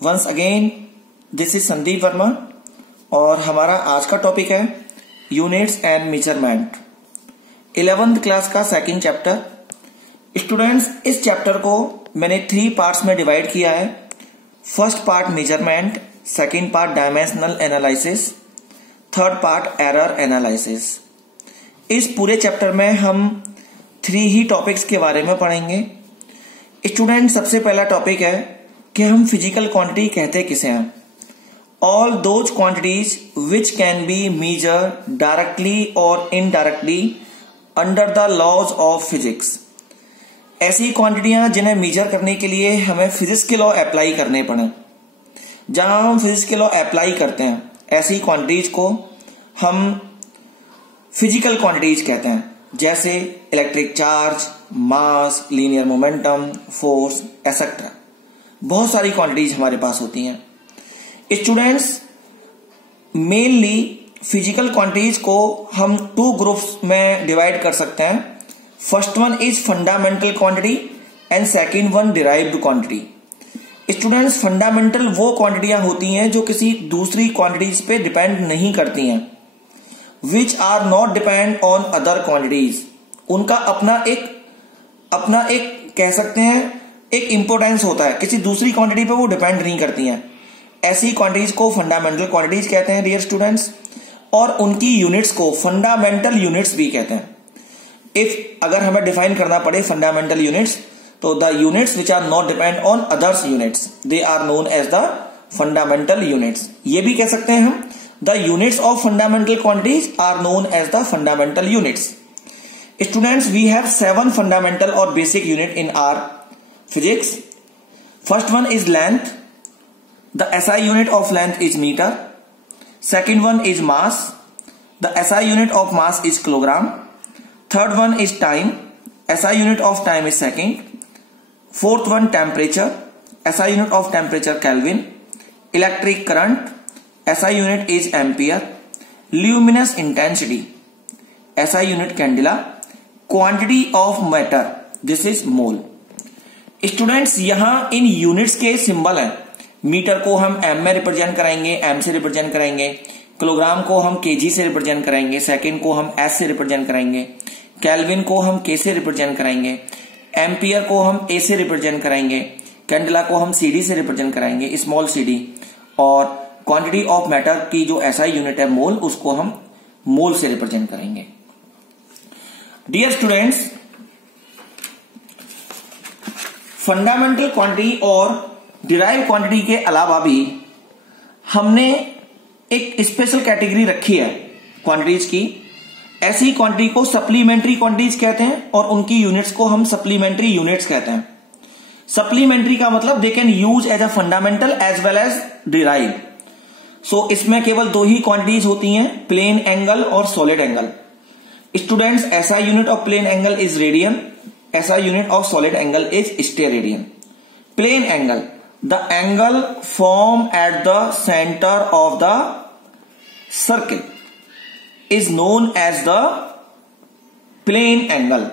Once again this is Sandeep Verma और हमारा आज का टॉपिक है units and measurement 11th class का सेकंड चैप्टर। स्टूडेंट्स, इस चैप्टर को मैंने 3 पार्ट्स में डिवाइड किया है। First part measurement, second part dimensional analysis, third part error analysis. इस पूरे चैप्टर में हम 3 ही टॉपिक्स के बारे में पढ़ेंगे। स्टूडेंट, सबसे पहला टॉपिक है कि हम फिजिकल क्वांटिटी कहते किसे हैं। All those quantities which can be measured directly और indirectly under the laws of physics. ऐसी क्वांटिटियां जिन्हें मेजर करने के लिए हमें फिजिक्स के लॉ अप्लाई करने पड़े। जहां हम फिजिक्स के लॉ अप्लाई करते हैं ऐसी क्वांटिटीज को हम फिजिकल क्वांटिटीज कहते हैं, जैसे इलेक्ट्रिक चार्ज, मास, लीनियर मोमेंटम, फोर्स एसेट्रा। बहुत सारी क्वांटिटीज हमारे पास होती हैं। स्टूडेंट्स, मेनली फिजिकल क्वांटिटीज को हम 2 ग्रुप्स में डिवाइड कर सकते हैं। First one is fundamental quantity and second one derived quantity. Students, fundamental वो क्वांटिटियां होती हैं जो किसी दूसरी क्वांटिटीज पे डिपेंड नहीं करती हैं, which are not depend on other quantities. उनका अपना एक कह सकते हैं एक इंपोर्टेंस होता है, किसी दूसरी क्वांटिटी पे वो डिपेंड नहीं करती हैं। ऐसी क्वांटिटीज को फंडामेंटल क्वांटिटीज कहते हैं डियर स्टूडेंट्स, और उनकी यूनिट्स को फंडामेंटल यूनिट्स भी कहते हैं। अगर हमें डिफाइन करना पड़े फंडामेंटल यूनिट्स, तो the units which are not depend on others units they are known as the fundamental units. ये भी कह सकते हैं हम the units of fundamental quantities are known as the fundamental units. Students, we have 7 fundamental और basic unit in our physics. First one is length. The SI unit of length is meter. Second one is mass. The SI unit of mass is kilogram. Third one is time. SI unit of time is second. Fourth one temperature. SI unit of temperature Kelvin. Electric current. SI unit is ampere. Luminous intensity. SI unit candela. Quantity of matter. This is mole. Students, यहां इन units के symbol हैं। Metre को हम M में represent कराएंगे, M से represent कराएंगे। Kilogram को हम केजी से रिप्रेजेंट कराएंगे। सेकंड को हम एस से रिप्रेजेंट कराएंगे। केल्विन को हम के से रिप्रेजेंट कराएंगे। एम्पियर को हम ए से रिप्रेजेंट कराएंगे। कैंडला को हम सीडी से रिप्रेजेंट कराएंगे, स्मॉल सीडी। और क्वांटिटी ऑफ मैटर की जो एसआई यूनिट है मोल, उसको हम मोल से रिप्रेजेंट करेंगे। डियर स्टूडेंट्स, फंडामेंटल क्वांटिटी और डिराइव क्वांटिटी के अलावा भी हमने एक स्पेशल कैटेगरी रखी है क्वांटिटीज की। ऐसी क्वांटिटी को सप्लीमेंट्री क्वांटिटीज कहते हैं और उनकी यूनिट्स को हम सप्लीमेंट्री यूनिट्स कहते हैं। सप्लीमेंट्री का मतलब they can use as a fundamental as well as derive. So इसमें केवल 2 ही क्वांटिटीज होती हैं, प्लेन एंगल और सॉलिड एंगल। स्टूडेंट्स, ऐसा unit of plane angle is radian, ऐसा unit of solid angle is steradian. Plane angle, the angle form at the centre of the circle is known as the plane angle.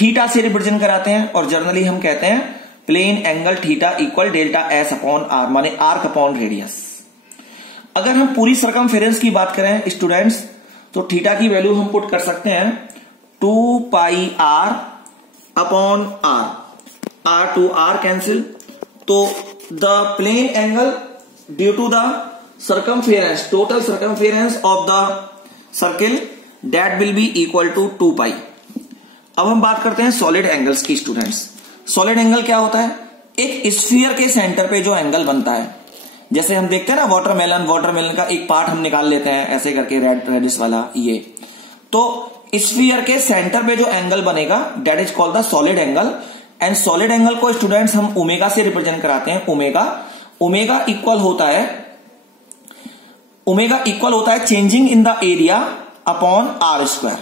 Theta से represent कराते हैं और generally हम कहते हैं plane angle theta equal delta S upon R, माने arc upon radius. अगर हम पूरी सर्कमफेरेंस की बात करें स्टूडेंट्स, तो थीटा की वैल्यू हम पुट कर सकते हैं 2 pi r upon r two r cancel. तो the plane angle due to the circumference, total circumference of the circle, that will be equal to 2 pi. अब हम बात करते हैं सॉलिड एंगल्स की। स्टूडेंट्स, सॉलिड एंगल क्या होता है? एक स्फीयर के सेंटर पे जो एंगल बनता है, जैसे हम देखते हैं ना वाटरमेलन का एक पार्ट हम निकाल लेते हैं ऐसे करके, रेडिस वाला। ये तो स्फीयर के सेंटर पे जो एंगल बनेगा that is called the solid angle. And solid angle को स्टूडेंट्स हम ओमेगा से रिप्रेजेंट कराते हैं। ओमेगा इक्वल होता है changing in the area upon r square.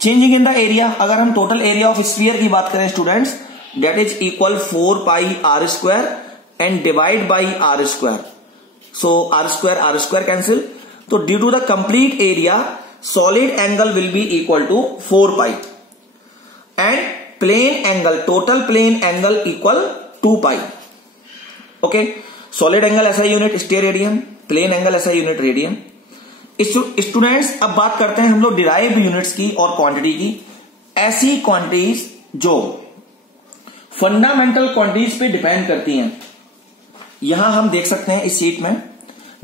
Changing in the area, अगर हम टोटल एरिया ऑफ स्फीयर की बात करें students, that is equal 4 pi r square and divide by r square. So r square cancel. तो due to the complete area solid angle will be equal to 4 pi and plane angle, total plane angle equal 2 pi. Okay, solid angle SI unit steradian, plane angle SI unit radian. Students अब बात करते हैं हम लोग derived units की और quantity की। ऐसी क्वांटिटीज जो फंडामेंटल क्वांटिटीज पे डिपेंड करती हैं। यहां हम देख सकते हैं इस शीट में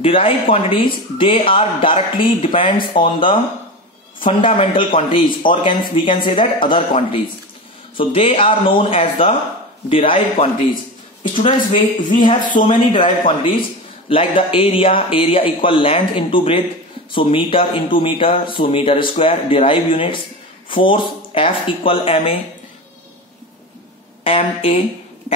derived quantities, they are directly depends on the fundamental quantities, or we can say that other quantities. So they are known as the derived quantities. Students, we have so many derived quantities like the area equal length into breadth, so meter into meter, so meter square. Derived units, force F equal ma,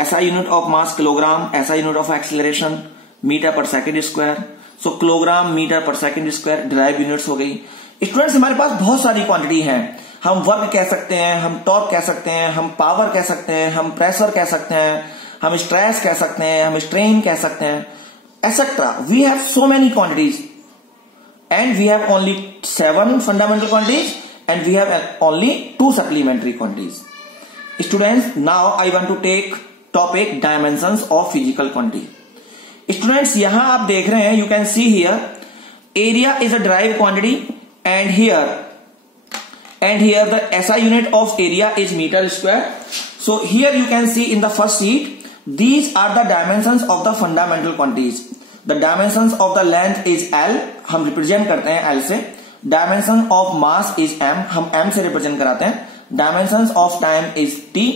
SI unit of mass kilogram, SI unit of acceleration meter per second square, so kilogram meter per second square derived units हो गई। Students हमारे पास बहुत सारी quantity हैं। हम work कह सकते हैं, हम टॉर्क कह सकते हैं, हम पावर कह सकते हैं, हम प्रेशर कह सकते हैं, हम स्ट्रेस कह सकते हैं, हम स्ट्रेन कह सकते हैं, etcetera. We have so many quantities and we have only 7 fundamental quantities and we have only 2 supplementary quantities. Students, now I want to take topic dimensions of physical quantity. Students यहां आप देख रहे हैं, you can see here area is a derived quantity and here the SI unit of area is meter square. So here you can see in the first sheet, these are the dimensions of the fundamental quantities. The dimensions of the length is L, हम represent करते हैं L से. Dimension of mass is M, हम M से represent कराते हैं. Dimensions of time is T,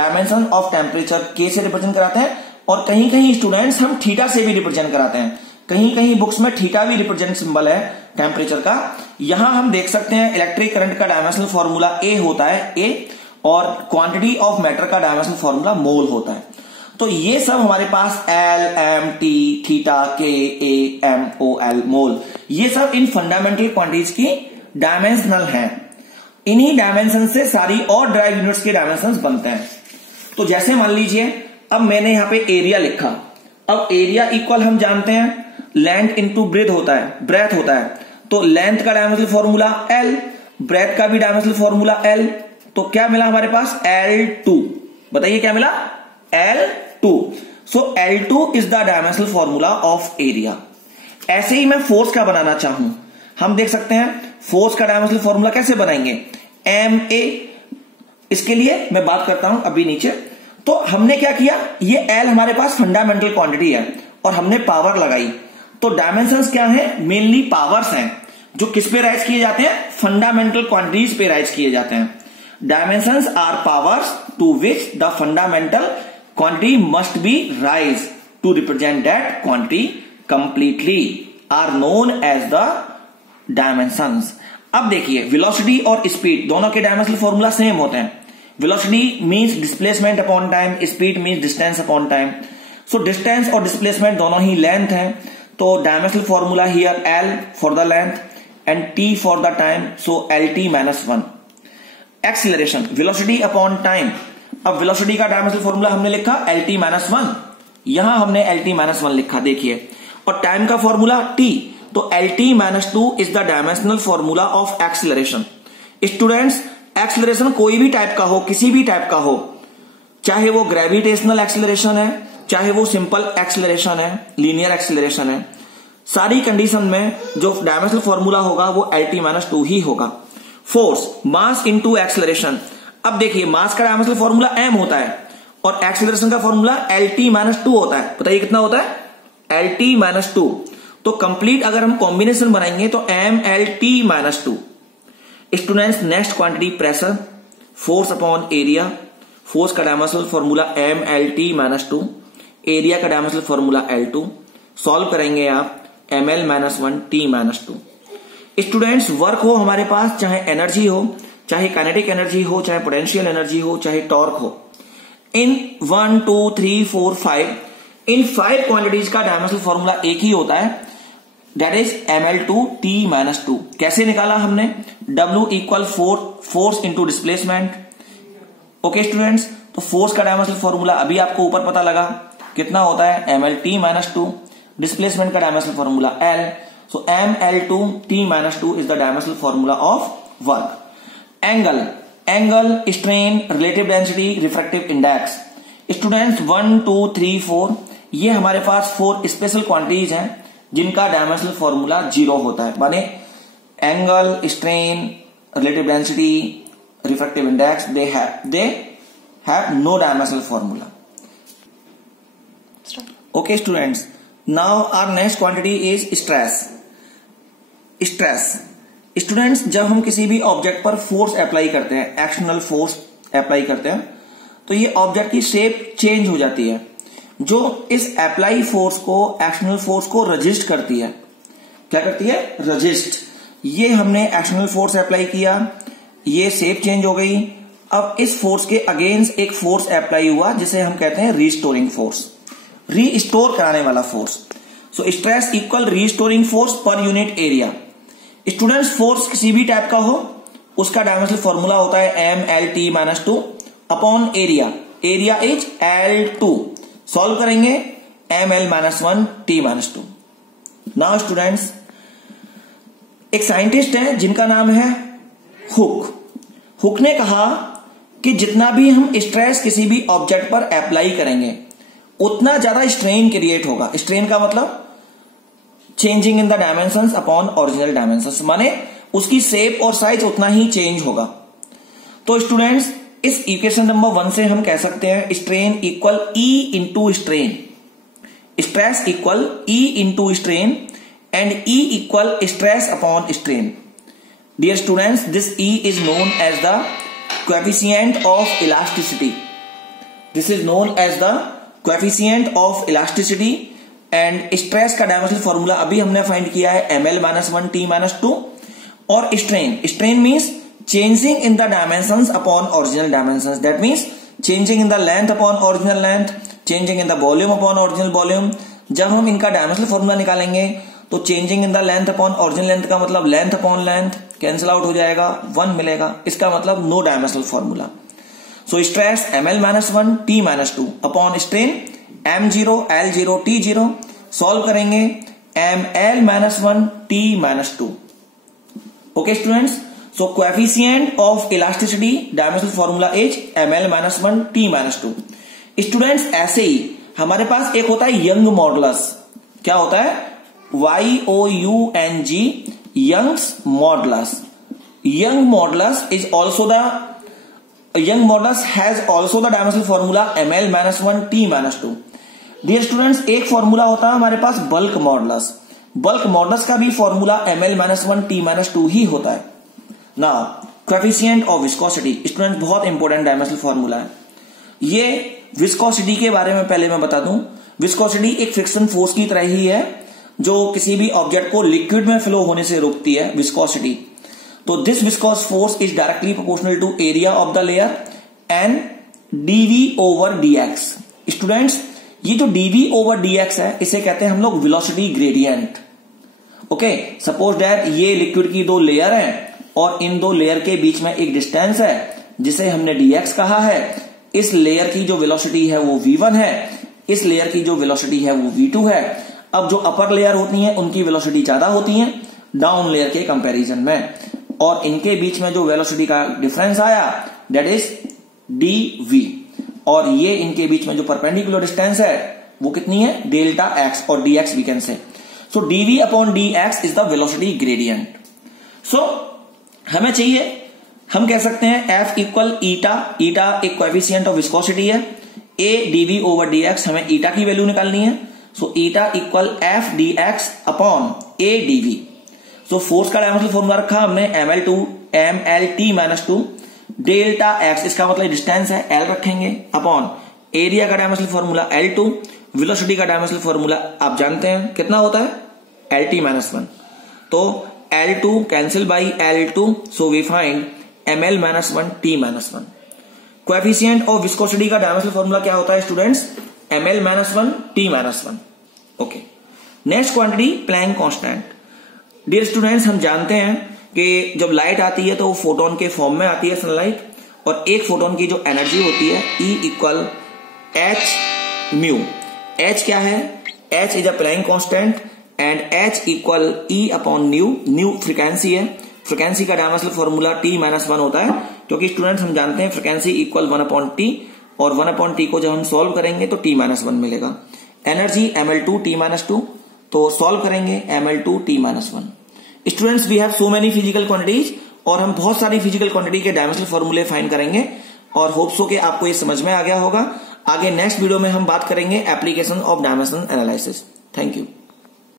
dimension of temperature K से represent कराते हैं. और कहीं कहीं स्टूडेंट्स हम थीटा से भी रिप्रेजेंट कराते हैं, कहीं कहीं बुक्स में थीटा भी रिप्रेजेंट सिंबल है टेम्परेचर का। यहां हम देख सकते हैं इलेक्ट्रिक करंट का डायमेंशनल फॉर्मूला ए होता है ए, और क्वांटिटी ऑफ मैटर का डायमेंशनल फॉर्मूला मोल होता है। तो ये सब हमारे पास एल, एम, टी, थीटा, के, ए, एम, ओ, एल, मोल, ये सब इन फंडामेंटल क्वांटिटीज की डायमेंशनल हैं। इन्हीं डायमेंशन से सारी और ड्राइव यूनिट्स के डायमेंशन बनते हैं। तो जैसे मान लीजिए अब मैंने यहां पे एरिया लिखा, अब एरिया इक्वल हम जानते हैं लेंथ इंटू ब्रेथ होता है, तो लेंथ का डायमेंशनल फॉर्मूला L, ब्रेथ का भी डायमेंशनल फॉर्मूला L, तो क्या मिला हमारे पास L2। बताइए क्या मिला L2। So L2 is the dimensional formula of area. ऐसे ही मैं फोर्स का बनाना चाहूं, हम देख सकते हैं फोर्स का डायमेंशनल फॉर्मूला कैसे बनाएंगे, MA। इसके लिए मैं बात करता हूं अभी नीचे। तो हमने क्या किया, ये L हमारे पास फंडामेंटल क्वांटिटी है और हमने पावर लगाई। तो डायमेंशंस क्या है, मेनली पावर्स हैं जो किस पे राइज किए जाते हैं, फंडामेंटल क्वांटिटीज पे राइज किए जाते हैं। Dimensions are powers to which the fundamental quantity must be raise to represent that quantity completely are known as the dimensions. अब देखिए वेलोसिटी और स्पीड दोनों के डायमेंशनल फॉर्मूला सेम होते हैं। Velocity means displacement upon time, speed means distance upon time. So distance और displacement दोनों ही length है, तो dimensional formula here L for the length and T for the time, so LT-1। Acceleration velocity upon time, अब velocity का dimensional formula हमने लिखा LT-1, यहां हमने LT-1 लिखा देखिए, और टाइम का फॉर्मूला T, तो LT-2 is the dimensional formula of acceleration. Students acceleration कोई भी टाइप का हो, किसी भी टाइप का हो, चाहे वो ग्रेविटेशनल एक्सीलरेशन है, चाहे वो सिंपल एक्सीलरेशन है, लीनियर एक्सीलरेशन है, सारी कंडीशन में जो डायमेंशनल फॉर्मूला होगा वो LT-2 ही होगा। फोर्स मास इनटू एक्सीलरेशन, अब देखिए मास का डायमेंशनल फॉर्मूला m होता है और एक्सीलरेशन का फॉर्मूला LT-2 होता है। बताइए कितना होता है LT-2। तो कंप्लीट अगर हम कॉम्बिनेशन बनाएंगे तो MLT-2। Students next quantity pressure, force upon area, force का डायमेंशनल फॉर्मूला MLT-2, एरिया का डायमेंशनल फॉर्मूला L2। सॉल्व करेंगे आप ML-1 T-2। स्टूडेंट्स वर्क हो हमारे पास, चाहे एनर्जी हो, चाहे काइनेटिक एनर्जी हो, चाहे पोटेंशियल एनर्जी हो, चाहे टॉर्क हो, इन 1 2 3 4 5 इन 5 क्वांटिटीज का डायमेंशनल फॉर्मूला एक ही होता है, दैट इज ML2 T-2। कैसे निकाला हमने, W equal force into displacement. Okay students, तो फोर्स का डायमेंशनल फॉर्मूला अभी आपको ऊपर पता लगा कितना होता है MLT-2, डिस्प्लेसमेंट का dimensional formula L, so ML2 T-2 is the dimensional formula of work. Angle, strain, relative density, refractive index. Students 1 2 3 4 ये हमारे पास 4 स्पेशल क्वांटिटीज हैं जिनका डायमेंशनल फॉर्मूला 0 होता है, माने angle, strain, relative density, refractive index, they have no dimensional formula. Okay students, now our next quantity is stress. Stress students, जब हम किसी भी ऑब्जेक्ट पर फोर्स अप्लाई करते हैं, एक्शनल फोर्स अप्लाई करते हैं, तो ये ऑब्जेक्ट की शेप चेंज हो जाती है. जो इस अप्लाई फोर्स को, एक्शनल फोर्स को रजिस्ट करती है. क्या करती है? रजिस्ट. ये हमने एक्शनल फोर्स अप्लाई किया, ये शेप चेंज हो गई. अब इस फोर्स के अगेंस्ट एक फोर्स अप्लाई हुआ जिसे हम कहते हैं रीस्टोरिंग फोर्स, रीस्टोर कराने वाला force. So stress equal restoring force per unit area. Students, force किसी भी टाइप का हो, उसका डायमेंशनल फॉर्मूला होता है mLT-2 upon area. Area is L2. Solve करेंगे mL-1T-2. नाउ स्टूडेंट्स, एक साइंटिस्ट है जिनका नाम है हुक. हुक ने कहा कि जितना भी हम स्ट्रेस किसी भी ऑब्जेक्ट पर अप्लाई करेंगे उतना ज्यादा स्ट्रेन क्रिएट होगा. स्ट्रेन का मतलब changing in the dimensions upon original dimensions, माने उसकी शेप और साइज उतना ही चेंज होगा. तो स्टूडेंट्स, इस इक्वेशन नंबर 1 से हम कह सकते हैं strain equal E into strain, stress equal E into strain and E equal stress upon strain. Dear students, this E is known as the coefficient of elasticity. This is known as the coefficient of elasticity. And stress का dimensional formula अभी हमने find किया है mL-1T-2. और strain means changing in the dimensions upon original dimensions. That means changing in the length upon original length, changing in the volume upon original volume. जब हम इनका dimensional formula निकालेंगे तो changing in the length upon original length का मतलब length upon length cancel out हो जाएगा, 1 मिलेगा. इसका मतलब no dimensional formula. So stress mL-1T-2 upon strain m0 L0 T0. Solve करेंगे mL-1T-2. Okay students, so coefficient of elasticity dimensional formula is mL-1T-2. Students, ऐसे ही हमारे पास एक होता है यंग मॉडुलस. क्या होता है? YOUNG, Young's modulus. Young modulus is also the young modulus has also the dimensional formula mL-1T-2. Dear students, एक formula होता है हमारे पास बल्क मॉडुलस. बल्क मॉडुलस का भी फॉर्मूला mL-1T-2 ही होता है. Now coefficient of viscosity, students बहुत इंपॉर्टेंट डायमेंशनल फॉर्मूला है. ये विस्कोसिटी के बारे में पहले मैं बता दूं. विस्कोसिटी एक फ्रिक्शन फोर्स की तरह ही है जो किसी भी ऑब्जेक्ट को लिक्विड में फ्लो होने से रोकती है, विस्कोसिटी. तो this viscous force is directly proportional to area of the layer and dv over dx. Students, ये जो dv ओवर dx है इसे कहते हैं हम लोग velocity gradient. Okay, suppose that ये लिक्विड की 2 लेयर है और इन 2 लेयर के बीच में एक डिस्टेंस है जिसे हमने dx कहा है. इस लेयर की जो वेलोसिटी है वो v1 है, इस लेयर की जो वेलोसिटी है वो v2 है. अब जो अपर लेयर होती है उनकी वेलोसिटी ज्यादा होती है डाउन लेयर के कंपैरिजन में, और इनके बीच में जो वेलोसिटी का डिफरेंस आया दैट इज dv. और ये इनके बीच में जो परपेंडिकुलर डिस्टेंस है वो कितनी है? डेल्टा x, और dx we can say. So dv upon dx is the velocity gradient. So हमें चाहिए, हम कह सकते हैं F इक्वल ईटा. ईटा एक कोएफिशिएंट ऑफ विस्कोसिटी है. a dv ओवर dx, हमें ईटा की वैल्यू निकालनी है. So eta equal F dx upon a dv. So force का डायमेंशनल फॉर्मूला रखा हमने mL-T-2 डेल्टा x, इसका मतलब डिस्टेंस है L रखेंगे, अपॉन एरिया का डायमेंशनल फॉर्मूला L2. वेलोसिटी का डायमेंशनल फॉर्मूला आप जानते हैं कितना होता है? LT-1. तो L2 cancel by L2, so we find mL-1T-1. Coefficient of viscosity का डायमेंशनल फॉर्मूला क्या होता है students? mL-1T-1. Okay, next quantity Planck constant. Dear students, हम जानते हैं कि जब लाइट आती है तो वो फोटोन के फॉर्म में आती है, सनलाइट, और एक फोटोन की जो एनर्जी होती है E equal h mu. h क्या है? h is a Planck constant and h equal E upon nu. Nu frequency है. फ्रीक्वेंसी का डायमेंशनल फॉर्मूला T-1 होता है, क्योंकि स्टूडेंट्स हम जानते हैं फ्रीक्वेंसी इक्वल 1 अपॉन टी, और 1 अपॉन टी को जब हम सॉल्व करेंगे तो T-1 मिलेगा. एनर्जी Ml2T-2, तो सॉल्व करेंगे Ml2T-1। Students, we have so many physical quantities और हम बहुत सारी फिजिकल क्वांटिटी के डायमेंशनल फॉर्मूले फाइंड करेंगे और होप सो कि आपको ये समझ में आ गया होगा। आगे नेक्स्ट वीडियो में हम बात करेंगे application of dimension analysis. Thank you.